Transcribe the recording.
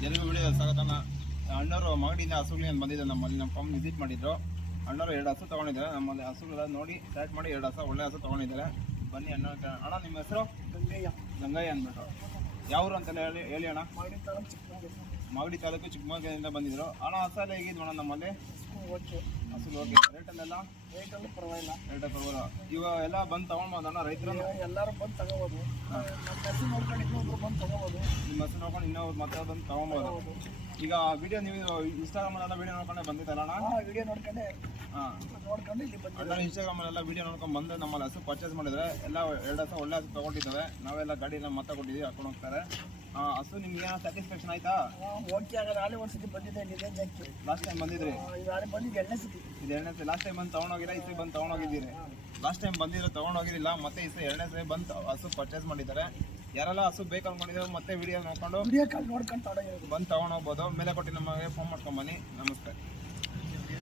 ಎಲ್ಲರಿಗೂ ವಿಡಿಯೋ ಸ್ವಾಗತ. ಅಣ್ಣವರು ಮಾಗಡಿಯಿಂದ ಹಸುಗಳಿಂದ ಬಂದಿದ್ದೆ ನಮ್ಮಲ್ಲಿ. ನಮ್ಮ ಫಾರ್ಮ್ ವಿಸಿಟ್ ಮಾಡಿದ್ರು. ಅಣ್ಣವರು 2 ಹಸು ತೊಗೊಂಡಿದ್ದಾರೆ. ನಮ್ಮಲ್ಲಿ ಹಸುಗಳ ನೋಡಿ ಸ್ಟಾರ್ಟ್ ಮಾಡಿ 2 ಹಸು ಒಳ್ಳೆ ಹಸು ತೊಗೊಂಡಿದ್ದಾರೆ. ಬನ್ನಿ ಅಣ್ಣ. ಅಣ್ಣ ನಿಮ್ಮ ಹೆಸರು? ಗಂಗಯ್ಯ ಅಂದ್ಬಿಟ್ಟು. ಯಾವರು ಅಂತೆಲ್ಲ ಹೇಳಿ ಅಣ್ಣ. ಮಾಗಡಿ ತಾಲೂಕು ಚಿಕ್ಕಮಗಳೂರಿಂದ ಬಂದಿದ್ರು. ಅಣ್ಣ ಹಸೆಲ್ಲ ಹೇಗಿದ್ವು ಅಣ್ಣ ನಮ್ಮಲ್ಲಿ? ಹಸು ಓಕೆ. ರೇಟಲ್ಲೆಲ್ಲ ಪರವಾಗಿಲ್ಲ. ಇವಾಗ ಎಲ್ಲ ಬಂದು ತಗೊಂಡ್ಬೋದಣ್ಣ ರೈತರು? ಎಲ್ಲರೂ ಬಂದು ತಗೋಬೋದು. ಹಸು ನೋಡ್ಕೊಂಡು ಇನ್ನೊಬ್ರು ಬಂದು ತಗೋಬೋದು. ನಿಮ್ಮ ಹಸು ನೋಡ್ಕೊಂಡು ಇನ್ನೊಬ್ರು ಮತ್ತೆ ಬಂದು ತಗೊಬೋದು. ಈಗ ವಿಡಿಯೋ ನೀವು ಇನ್ಸ್ಟಾಗ್ರಾಮಲ್ಲೆಲ್ಲ ವಿಡಿಯೋ ನೋಡ್ಕೊಂಡೆ ಬಂದಿದ್ದಲ್ಲ ಅಣ್ಣ? ವಿಡಿಯೋ ನೋಡ್ಕೊಂಡೆ ನೋಡ್ಕೊಂಡು ಇಲ್ಲಿ ಬಂದಿದ್ದೆ. ಅಣ್ಣ ಇನ್ಸ್ಟಾಗ್ರಾಮಲ್ಲೆಲ್ಲ ವಿಡಿಯೋ ನೋಡ್ಕೊಂಡು ಬಂದು ನಮ್ಮಲ್ಲಿ ಹಸು ಪರ್ಚೇಸ್ ಮಾಡಿದ್ರೆ ಎಲ್ಲ 2 ಹಸು ಒಳ್ಳೆ ಹಸು ತೊಗೊಂಡಿದ್ದಾವೆ. ನಾವೆಲ್ಲ ಗಾಡಿಯೆಲ್ಲ ಮತ್ತೆ ಕೊಟ್ಟಿದ್ದೀವಿ, ಹಾಕೊಂಡು ಹೋಗ್ತಾರೆ. ಹಸು ನಿಮ್ಗೆ ಏನೋ ಸ್ಯಾಟಿಸ್ಫ್ಯಾಕ್ಷನ್ ಆಯ್ತಾ? ಓಕೆ ಆಗೋದು. ಆಲೆ ಒಂದ್ಸತಿ ಬಂದಿದ್ದೆ ನಿಜ ಜಾಸ್ತಿ. ಲಾಸ್ಟ್ ಟೈಮ್ ಬಂದಿದ್ರಿ? ಇದು ಆಲೆ ಬಂದಿದ್ದು 2ನೇ ಸತಿ. ಇದು 2ನೇ ಸತಿ. ಲಾಸ್ಟ್ ಟೈಮ್ ಬಂದು ತೊಗೊಂಡೋಗಿಲ್ಲ, ಈ ಸತಿ ಬಂದು ತೊಗೊಂಡೋಗಿದ್ದೀರಿ. ಲಾಸ್ಟ್ ಟೈಮ್ ಬಂದಿರೋ ತೊಗೊಂಡೋಗಿರಲಿಲ್ಲ, ಮತ್ತೆ ಈ ಸತಿ 2ನೇ ಸತಿ ಬಂದು ಹಸು ಪರ್ಚೇಸ್ ಮಾಡಿದ್ದಾರೆ. ಯಾರೆಲ್ಲ ಹಸು ಬೇಕು ಅನ್ಕೊಂಡಿದ್ರು ಮತ್ತೆ ವಿಡಿಯೋ ನೋಡ್ಕೊಂಡು ವಿಡಿಯೋ ಕಾಲ್ ನೋಡ್ಕೊಂಡು ತಗೊಂಡೋಗಿರೋದು ಬಂದು ತೊಗೊಂಡೋಗ್ಬೋದು. ಮೇಲೆ ಕೊಟ್ಟು ನಮಗೆ ಫೋನ್ ಮಾಡ್ಕೊಂಬನ್ನಿ. ನಮಸ್ತೆ.